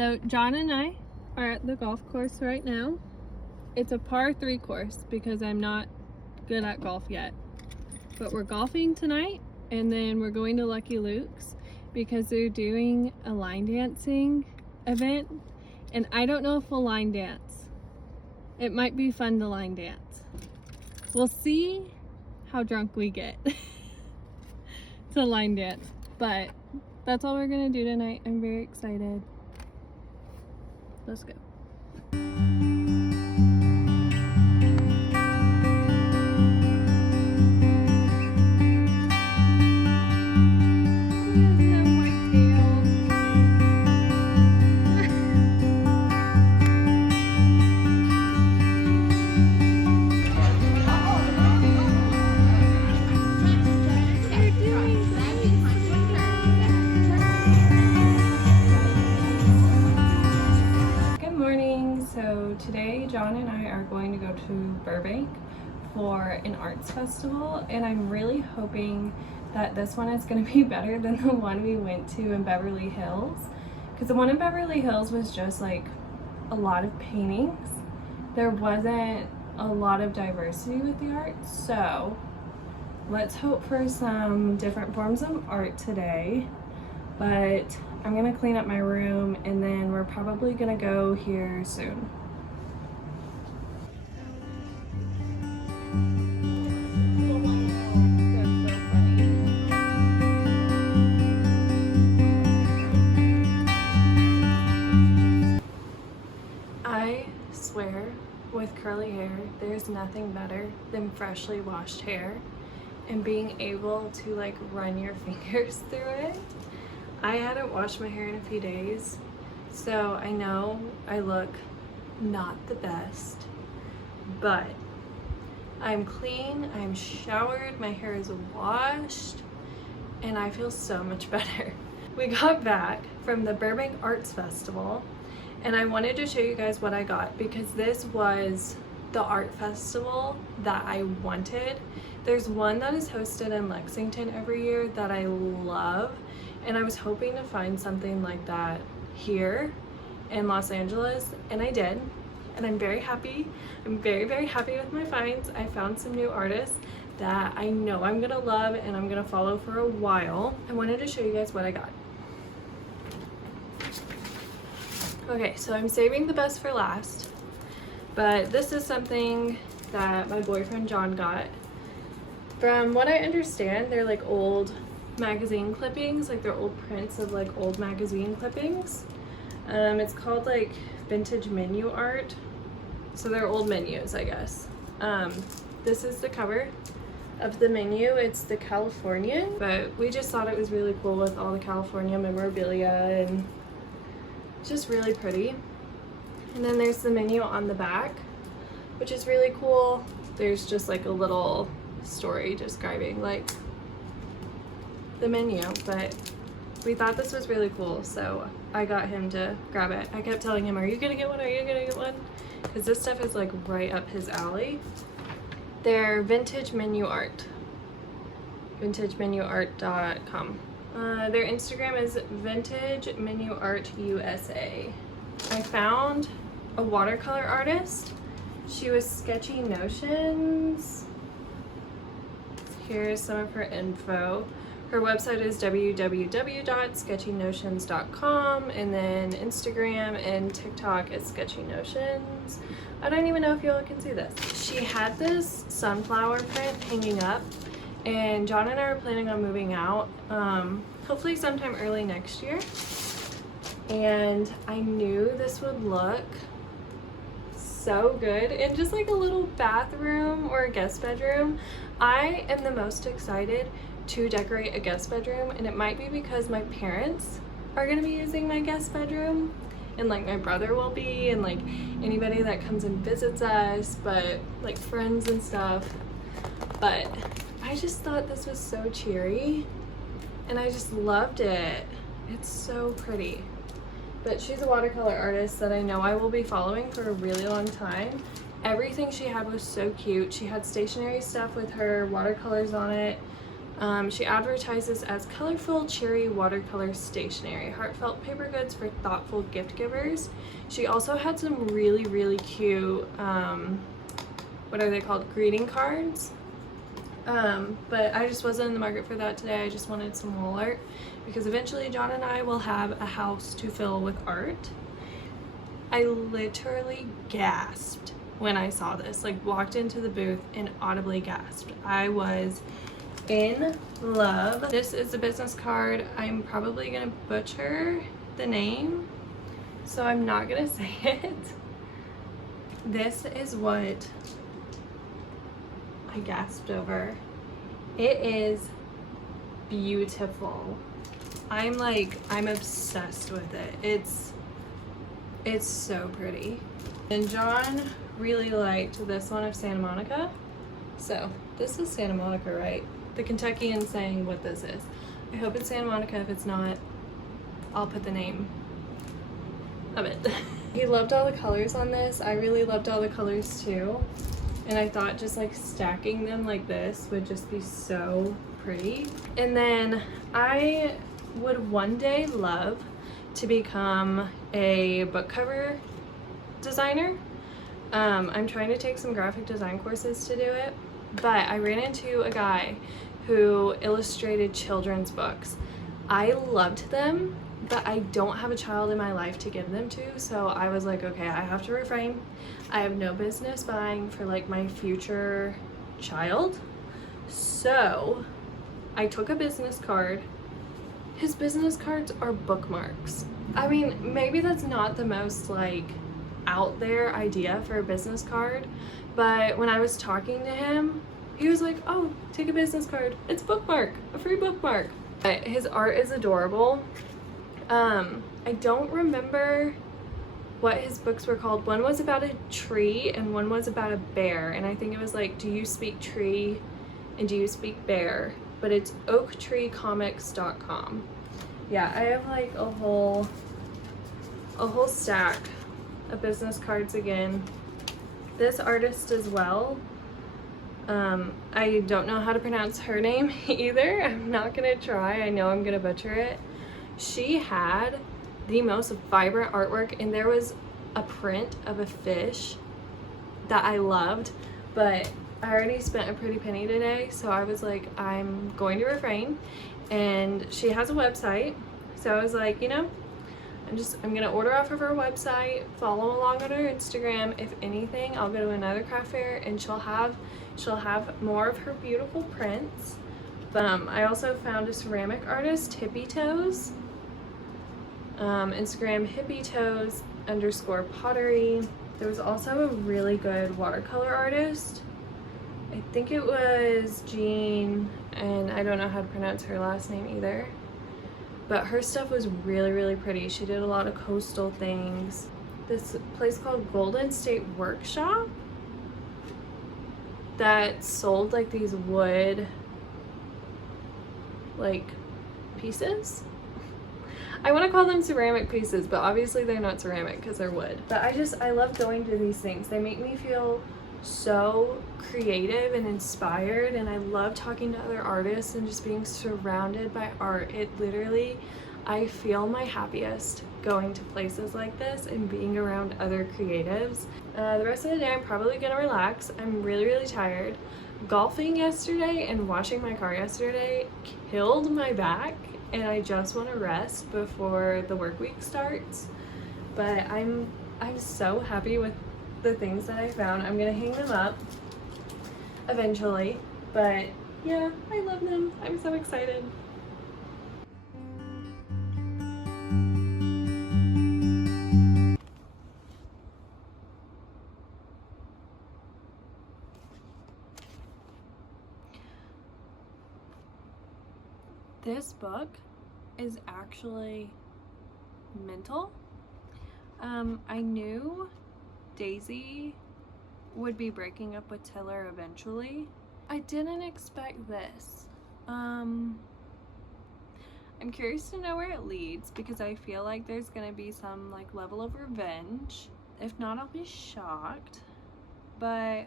So John and I are at the golf course right now. It's a par 3 course because I'm not good at golf yet. But we're golfing tonight, and then we're going to Lucky Luke's because they're doing a line dancing event, and I don't know if we'll line dance. It might be fun to line dance. We'll see how drunk we get to line dance, but that's all we're gonna do tonight. I'm very excited. Let's go. So today John and I are going to go to Burbank for an arts festival, and I'm really hoping that this one is going to be better than the one we went to in Beverly Hills, because the one in Beverly Hills was just like a lot of paintings. There wasn't a lot of diversity with the art, so let's hope for some different forms of art today. But I'm gonna clean up my room, and then we're probably gonna go here soon. That's so funny. I swear, with curly hair, there's nothing better than freshly washed hair and being able to like run your fingers through it. I hadn't washed my hair in a few days, so I know I look not the best, but I'm clean, I'm showered, my hair is washed, and I feel so much better. We got back from the Burbank Arts Festival, and I wanted to show you guys what I got because this was the art festival that I wanted. There's one that is hosted in Lexington every year that I love, and I was hoping to find something like that here in Los Angeles, and I did, and I'm very happy. I'm very, very happy with my finds. I found some new artists that I know I'm gonna love and I'm gonna follow for a while. I wanted to show you guys what I got. Okay, so I'm saving the best for last, but this is something that my boyfriend John got. From what I understand, they're like old magazine clippings, like they're old prints of like old magazine clippings. It's called like vintage menu art, so they're old menus, I guess. This is the cover of the menu. It's the Californian, but we just thought it was really cool with all the California memorabilia, and it's just really pretty. And then there's the menu on the back, which is really cool. There's just like a little story describing like the menu, but we thought this was really cool, so I got him to grab it. I kept telling him, are you gonna get one? Are you gonna get one? Because this stuff is like right up his alley. They're vintage menu art, vintagemenuart.com. Their Instagram is vintage menu art USA. I found a watercolor artist. She was sketching notions. Here's some of her info. Her website is www.sketchynotions.com, and then Instagram and TikTok is sketchynotions. I don't even know if y'all can see this. She had this sunflower print hanging up, and John and I are planning on moving out, hopefully sometime early next year. And I knew this would look so good in just like a little bathroom or a guest bedroom. I am the most excited to decorate a guest bedroom, and it might be because my parents are going to be using my guest bedroom, and like my brother will be, and like anybody that comes and visits us, but like friends and stuff. But I just thought this was so cheery, and I just loved it. It's so pretty. But she's a watercolor artist that I know I will be following for a really long time. Everything she had was so cute. She had stationery stuff with her watercolors on it. She advertises as colorful, cheery watercolor stationery, heartfelt paper goods for thoughtful gift givers. She also had some really, really cute, what are they called? Greeting cards. But I just wasn't in the market for that today. I just wanted some wall art because eventually John and I will have a house to fill with art. I literally gasped when I saw this, like walked into the booth and audibly gasped. I was in love. This is a business card. I'm probably gonna butcher the name, so I'm not gonna say it. This is what I gasped over. It is beautiful. I'm obsessed with it. It's so pretty. And John really liked this one of Santa Monica. So this is Santa Monica, right? The Kentuckian saying what this is. I hope it's Santa Monica. If it's not, I'll put the name of it. He loved all the colors on this. I really loved all the colors too. And I thought just like stacking them like this would just be so pretty. And then I would one day love to become a book cover designer. I'm trying to take some graphic design courses to do it, but I ran into a guy who illustrated children's books. I loved them, but I don't have a child in my life to give them to, so I was like, okay, I have to refrain. I have no business buying for like my future child. So I took a business card. His business cards are bookmarks. I mean, maybe that's not the most like out there idea for a business card, but when I was talking to him, he was like, oh, take a business card. It's a bookmark, a free bookmark. But his art is adorable. I don't remember what his books were called. One was about a tree and one was about a bear, and I think it was like, do you speak tree and do you speak bear? But it's oaktreecomics.com. Yeah, I have like a whole stack of business cards again. This artist as well. I don't know how to pronounce her name either. I'm not gonna try. I know I'm gonna butcher it. She had the most vibrant artwork, and there was a print of a fish that I loved, but I already spent a pretty penny today, so I was like, I'm going to refrain. And she has a website, so I was like, you know, I'm gonna order off of her website, follow along on her Instagram. If anything, I'll go to another craft fair and she'll have more of her beautiful prints. But I also found a ceramic artist, Hippie Toes. Instagram hippie_toes_pottery. There was also a really good watercolor artist. I think it was Jean, and I don't know how to pronounce her last name either. But her stuff was really, really pretty. She did a lot of coastal things. This place called Golden State Workshop that sold like these wood like pieces. I want to call them ceramic pieces, but obviously they're not ceramic because they're wood. But I love going to these things. They make me feel so creative and inspired, and I love talking to other artists and just being surrounded by art. It literally, I feel my happiest going to places like this and being around other creatives. The rest of the day I'm probably gonna relax. I'm really, really tired. Golfing yesterday and washing my car yesterday killed my back, and I just want to rest before the work week starts. But I'm so happy with the things that I found. I'm gonna hang them up eventually, but yeah, I love them. I'm so excited. This book is actually mental. I knew Daisy would be breaking up with Tiller eventually. I didn't expect this. I'm curious to know where it leads because I feel like there's gonna be some like level of revenge. If not, I'll be shocked. But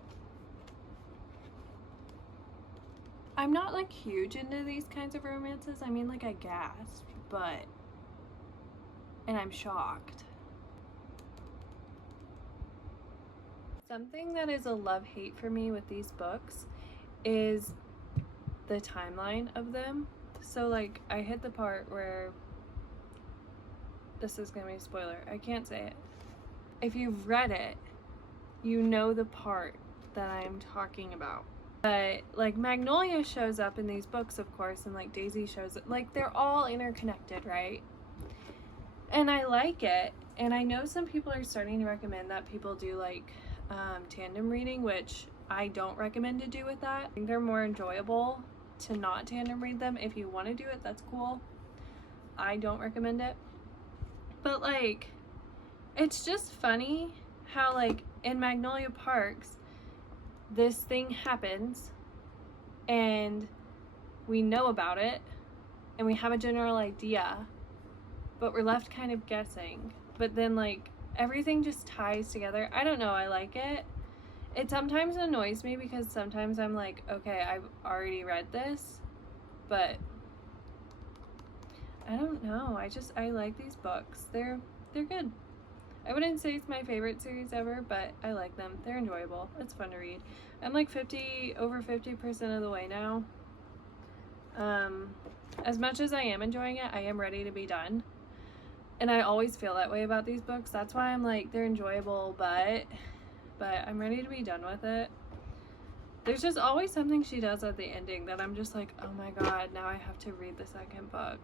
I'm not like huge into these kinds of romances. I mean, like, I gasped, but, and I'm shocked. Something that is a love-hate for me with these books is the timeline of them. So like, I hit the part where, this is gonna be a spoiler, I can't say it. If you've read it, you know the part that I'm talking about. But like, Magnolia shows up in these books, of course, and like Daisy shows up, like they're all interconnected, right? And I like it, and I know some people are starting to recommend that people do like tandem reading, which I don't recommend to do with that. I think they're more enjoyable to not tandem read them. If you want to do it, that's cool. I don't recommend it. But like, it's just funny how like in Magnolia Parks, this thing happens and we know about it and we have a general idea, but we're left kind of guessing. But then like, everything just ties together. I don't know, I like it. It sometimes annoys me because sometimes I'm like, okay, I've already read this, but I don't know. I like these books. They're good. I wouldn't say it's my favorite series ever, but I like them. They're enjoyable. It's fun to read. I'm like over 50% of the way now. As much as I am enjoying it, I am ready to be done. And I always feel that way about these books. That's why I'm like, they're enjoyable, but I'm ready to be done with it. There's just always something she does at the ending that I'm just like, oh my god, now I have to read the second book.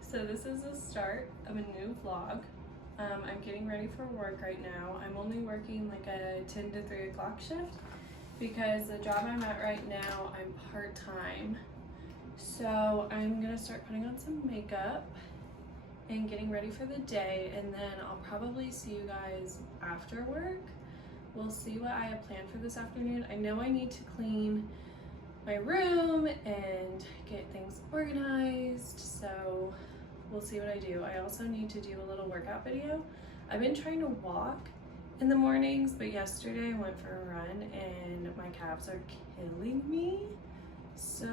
So this is the start of a new vlog. I'm getting ready for work right now. I'm only working like a 10 to 3 o'clock shift because the job I'm at right now, I'm part-time. So I'm gonna start putting on some makeup and getting ready for the day, and then I'll probably see you guys after work. We'll see what I have planned for this afternoon. I know I need to clean my room and get things organized, so we'll see what I do. I also need to do a little workout video. I've been trying to walk in the mornings, but yesterday I went for a run and my calves are killing me. So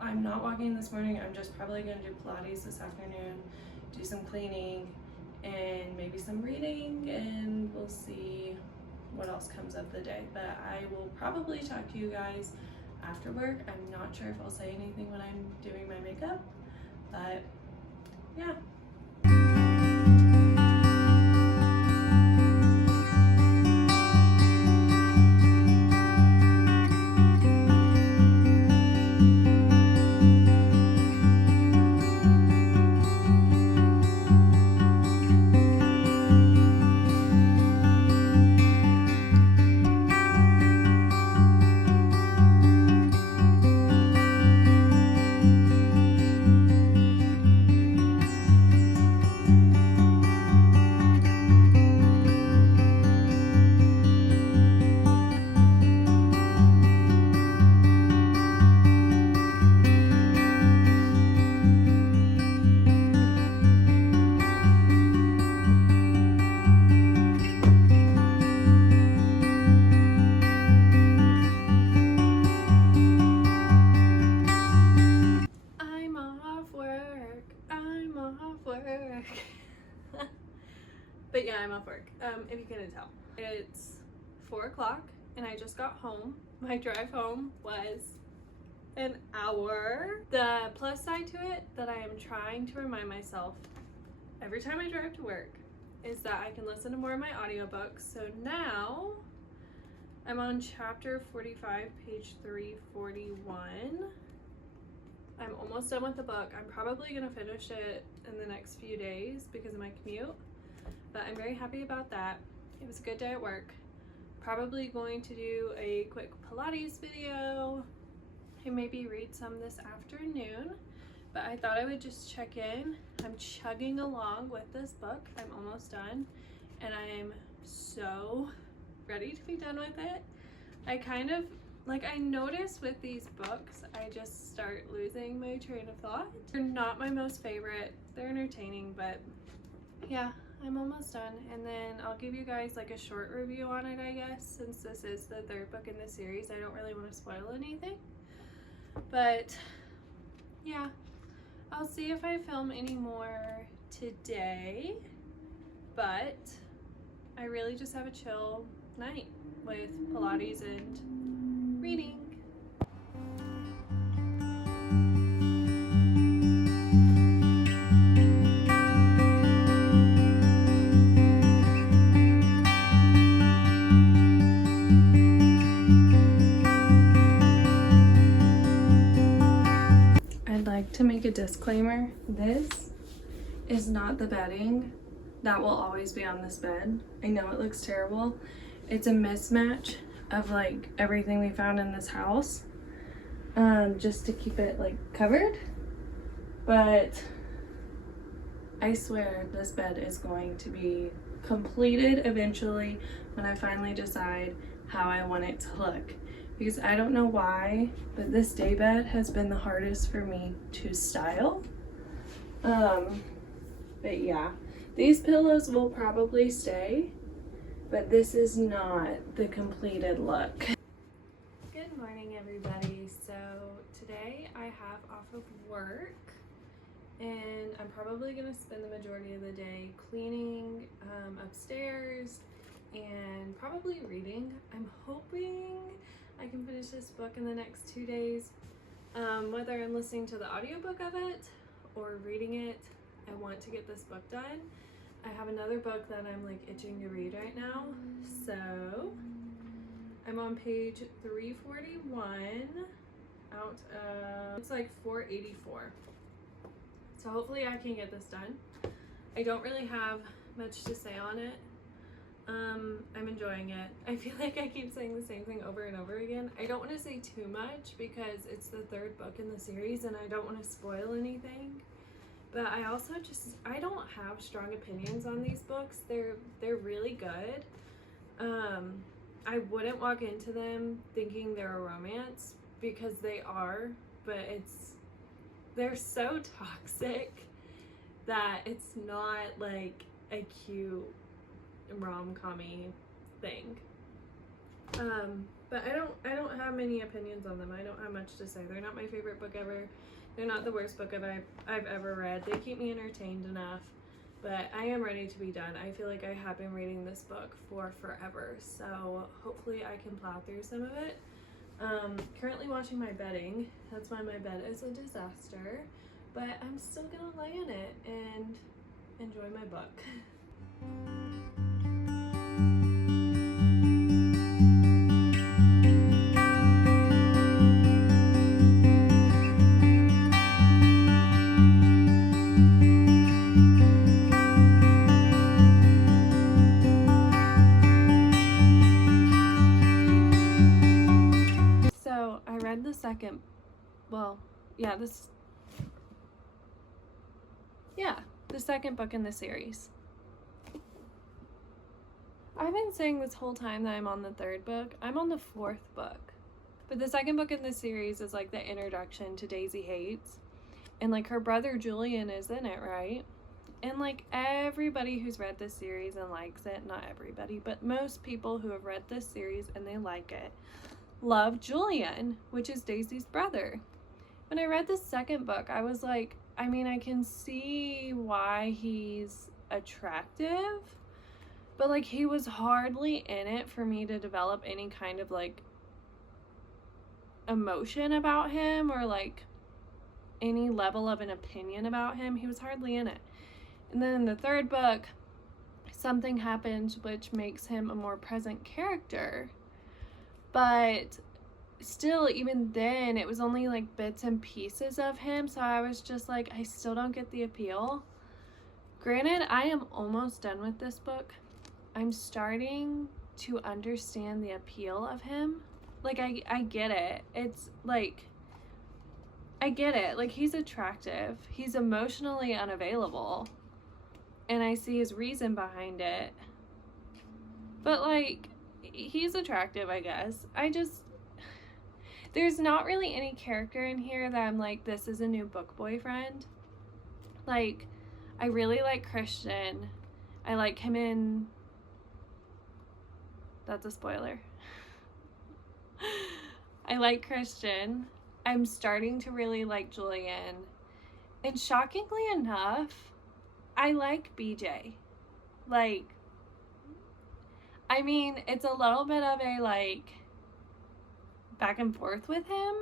I'm not walking this morning. I'm just probably gonna do Pilates this afternoon, do some cleaning and maybe some reading, and we'll see what else comes up the day. But I will probably talk to you guys after work. I'm not sure if I'll say anything when I'm doing my makeup, but yeah. But yeah, I'm off work, if you couldn't tell. It's 4 o'clock and I just got home. My drive home was an hour. The plus side to it that I am trying to remind myself every time I drive to work is that I can listen to more of my audiobooks. So now I'm on chapter 45, page 341. I'm almost done with the book. I'm probably gonna finish it in the next few days because of my commute, but I'm very happy about that. It was a good day at work. Probably going to do a quick Pilates video and maybe read some this afternoon. But I thought I would just check in. I'm chugging along with this book. I'm almost done and I'm so ready to be done with it. I kind of, like, I notice with these books, I just start losing my train of thought. They're not my most favorite. They're entertaining, but yeah, I'm almost done. And then I'll give you guys like a short review on it, I guess, since this is the third book in the series. I don't really want to spoil anything. But yeah, I'll see if I film any more today. But I really just have a chill night with Pilates and reading. I'd like to make a disclaimer. This is not the bedding that will always be on this bed. I know it looks terrible. It's a mismatch of like everything we found in this house, just to keep it like covered. But I swear this bed is going to be completed eventually when I finally decide how I want it to look. Because I don't know why, but this day bed has been the hardest for me to style. But yeah, these pillows will probably stay, but this is not the completed look. Good morning, everybody. So today I have off of work and I'm probably gonna spend the majority of the day cleaning upstairs and probably reading. I'm hoping I can finish this book in the next 2 days. Whether I'm listening to the audiobook of it or reading it, I want to get this book done. I have another book that I'm like itching to read right now. So I'm on page 341 out of, it's like 484. So hopefully I can get this done. I don't really have much to say on it. I'm enjoying it. I feel like I keep saying the same thing over and over again. I don't want to say too much because it's the third book in the series and I don't want to spoil anything. But I also just, I don't have strong opinions on these books. They're really good. I wouldn't walk into them thinking they're a romance because they are, but they're so toxic that it's not like a cute rom-com-y thing. But I don't have many opinions on them. I don't have much to say. They're not my favorite book ever. They're not the worst book I've ever read. They keep me entertained enough, but I am ready to be done. I feel like I have been reading this book for forever, so hopefully I can plow through some of it. Currently washing my bedding. That's why my bed is a disaster, but I'm still gonna lay in it and enjoy my book. So I read the second, the second book in the series. I've been saying this whole time that I'm on the third book. I'm on the fourth book. But the second book in the series is like the introduction to Daisy Haites. And like her brother Julian is in it, right? And like everybody who's read this series and likes it, not everybody, but most people who have read this series and they like it, love Julian, which is Daisy's brother. When I read the second book, I was like, I mean, I can see why he's attractive, but like he was hardly in it for me to develop any kind of like emotion about him or like any level of an opinion about him. He was hardly in it. And then in the third book, something happens which makes him a more present character. But still, even then, it was only like bits and pieces of him. So I was just like, I still don't get the appeal. Granted, I am almost done with this book. I'm starting to understand the appeal of him. Like, I get it. It's like, I get it. Like, he's attractive. He's emotionally unavailable. And I see his reason behind it. But, like, he's attractive, I guess. There's not really any character in here that I'm like, this is a new book boyfriend. Like, I really like Christian. I like him in... That's a spoiler. I like Christian. I'm starting to really like Julian. And shockingly enough, I like BJ. Like, I mean, it's a little bit of a, like, back and forth with him.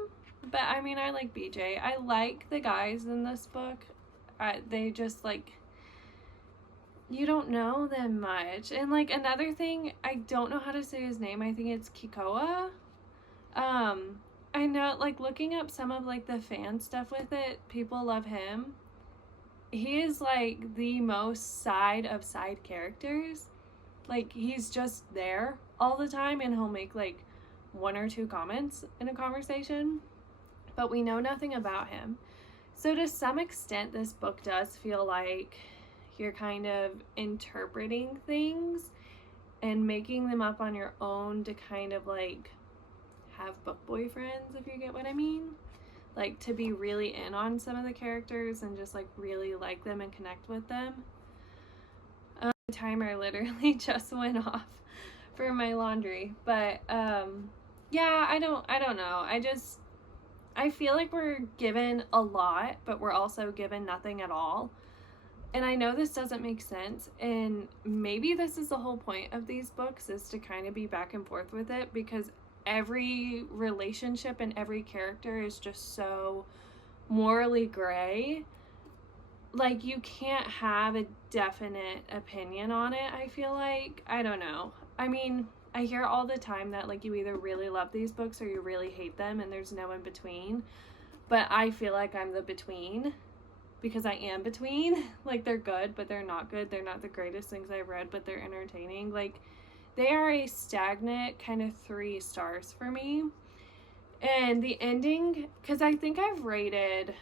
But, I mean, I like BJ. I like the guys in this book. They just, like... You don't know them much. And, like, another thing, I don't know how to say his name. I think it's Kikoa. I know, like, looking up some of, like, the fan stuff with it, people love him. He is, like, the most side of side characters. Like, he's just there all the time, and he'll make, like, 1 or 2 comments in a conversation. But we know nothing about him. So, to some extent, this book does feel like... you're kind of interpreting things and making them up on your own to kind of like have book boyfriends, if you get what I mean. Like, to be really in on some of the characters and just like really like them and connect with them. The timer literally just went off for my laundry, but yeah, I don't know. I feel like we're given a lot, but we're also given nothing at all. And I know this doesn't make sense, and maybe this is the whole point of these books, is to kind of be back and forth with it, because every relationship and every character is just so morally gray. Like, you can't have a definite opinion on it, I feel like. I don't know. I mean, I hear all the time that, like, you either really love these books or you really hate them, and there's no in between. But I feel like I'm the between. Because I am between. Like, they're good, but they're not good. They're not the greatest things I've read, but they're entertaining. Like, they are a stagnant kind of 3 stars for me. And the ending, because I think I've rated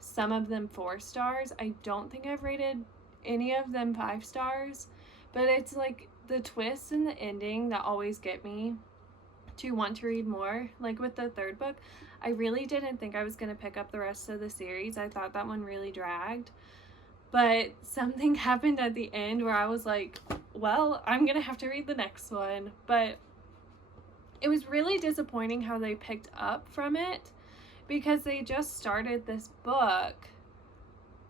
some of them 4 stars. I don't think I've rated any of them 5 stars. But it's like the twists in the ending that always get me to want to read more. Like with the 3rd book, I really didn't think I was going to pick up the rest of the series. I thought that one really dragged. But something happened at the end where I was like, well, I'm going to have to read the next one. But it was really disappointing how they picked up from it, because they just started this book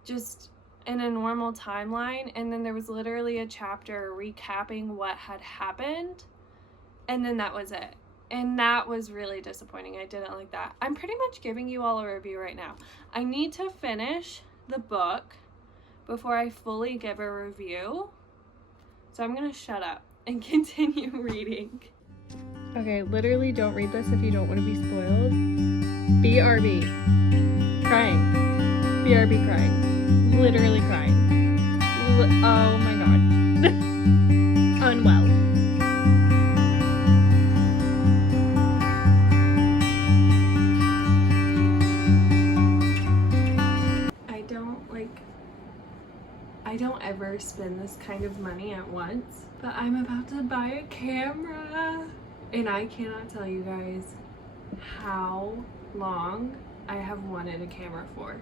just in a normal timeline, and then there was literally a chapter recapping what had happened, and then that was it. And that was really disappointing. I didn't like that. I'm pretty much giving you all a review right now. I need to finish the book before I fully give a review. So I'm going to shut up and continue reading. Okay, literally don't read this if you don't want to be spoiled. BRB. Crying. BRB crying. Literally crying. Oh my god. Unwell. I don't ever spend this kind of money at once, but I'm about to buy a camera, and I cannot tell you guys how long I have wanted a camera for.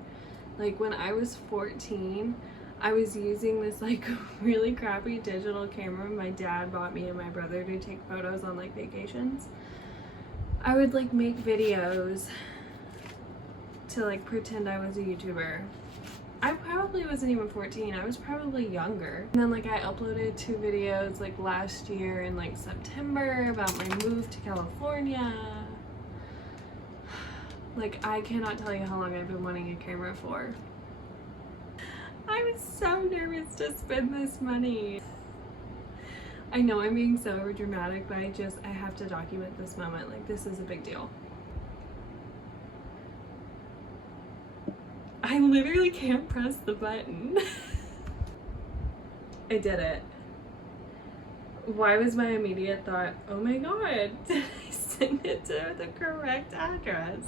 Like, when I was 14, I was using this like really crappy digital camera my dad bought me and my brother to take photos on like vacations. I would like make videos to like pretend I was a YouTuber. I probably wasn't even 14, I was probably younger. And then like I uploaded 2 videos like last year in like September about my move to California. Like, I cannot tell you how long I've been wanting a camera for. I'm so nervous to spend this money. I know I'm being so dramatic, but I have to document this moment. Like, this is a big deal. I literally can't press the button. I did it. why was my immediate thought, oh my god, did I send it to the correct address?